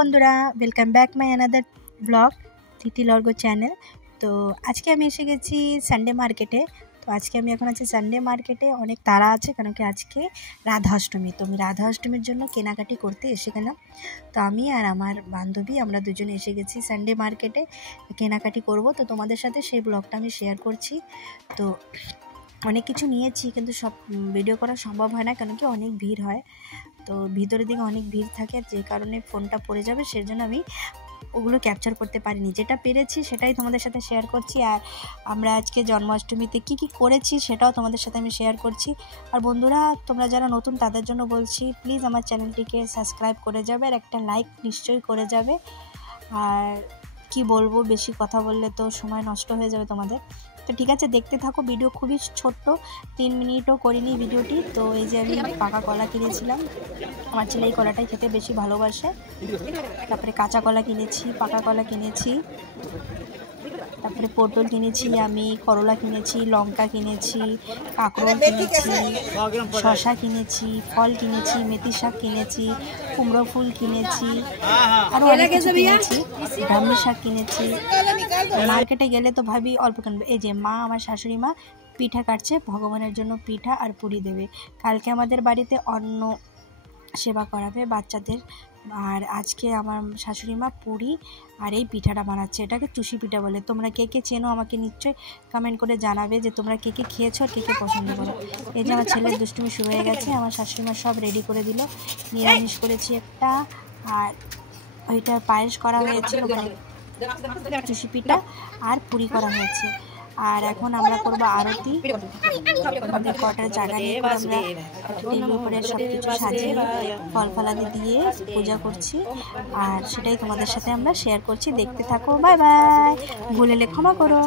বন্ধুরা, welcome back my another blog Tithi লর্গ channel. তো আজকে আমি এসে গেছি সানডে মার্কেটে। তো আজকে আমি এখন আছি সানডে মার্কেটে, অনেক তাড়া আছে কারণ কি আজকে রাধা অষ্টমী। তো আমি রাধা অষ্টমীর জন্য কেনাকাটি করতে এসে গেলাম। তো আমি আর আমার বান্ধবী আমরা দুজনে এসে গেছি সানডে মার্কেটে কেনাকাটি করব। তো তোমাদের সাথে সেই ব্লগটা আমি শেয়ার করছি। তো অনেক কিছু নিয়েছি কিন্তু সব ভিডিও করা সম্ভব হয় না, কারণ কি অনেক ভিড় হয়। তো ভিতরের দিকে অনেক ভিড় থাকে, যে কারণে ফোনটা পড়ে যাবে, সেজন্য আমি ওগুলো ক্যাপচার করতে পারিনি। যেটা পেরেছি সেটাই তোমাদের সাথে শেয়ার করছি। আর আমরা আজকে জন্মাষ্টমীতে কি কি করেছি সেটাও তোমাদের সাথে আমি শেয়ার করছি। আর বন্ধুরা, তোমরা যারা নতুন তাদের জন্য বলছি, প্লিজ আমার চ্যানেলটিকে সাবস্ক্রাইব করে যাবে আর একটা লাইক নিশ্চয়ই করে যাবে। আর কি বলবো, বেশি কথা বললে তো সময় নষ্ট হয়ে যাবে তোমাদের। তো ঠিক আছে, দেখতে থাকো। ভিডিও খুবই ছোট্ট, 3 মিনিটও করিনি ভিডিওটি। তো এই যে আমি পাকা কলা কিনেছিলাম, আমার ছেলে এই কলাটাই খেতে বেশি ভালোবাসে। তারপরে কাঁচা কলা কিনেছি, পাকা কলা কিনেছি, তারপরে পটল কিনেছি, আমি করলা কিনেছি, লঙ্কা কিনেছি, কাঁকরোল কিনেছি, শশা কিনেছি, ফল কিনেছি, মেথি শাক কিনেছি, কুমড়ো ফুল কিনেছি, আরও অনেক কিছু কিনেছি, ব্রাহ্মী শাক কিনেছি। মার্কেটে গেলে তো ভাবি অল্প কিনবে। এই যে মা, আমার শাশুড়ি মা পিঠা কাটছে, ভগবানের জন্য পিঠা আর পুরি দেবে। কালকে আমাদের বাড়িতে অন্ন সেবা করাবে বাচ্চাদের, আর আজকে আমার শাশুড়ি মা পুরি আর এই পিঠাটা বানাচ্ছে। এটাকে চুষি পিঠা বলে। তোমরা কে কে চেনো আমাকে নিশ্চয়ই কমেন্ট করে জানাবে যে তোমরা কে কে খেয়েছো আর কে কে পছন্দ করো। এই যে আমার ছেলের দুষ্টুমি শুরু হয়ে গেছে। আমার শাশুড়ি মা সব রেডি করে দিল। নিরামিষ করেছি একটা, আর ওইটা পায়েস করা হয়েছিল, মানে চুষি পিঠা আর পুরি করা হয়েছে। আর এখন আমরা করবো আরতি। আমাদের কটার জায়গা নিয়ে আমরা টেবিল করে সব কিছু সাজিয়ে ফল ফলাদি দিয়ে পূজা করছি, আর সেটাই তোমাদের সাথে আমরা শেয়ার করছি। দেখতে থাকো। Bye bye. ভুলেলে ক্ষমা করো।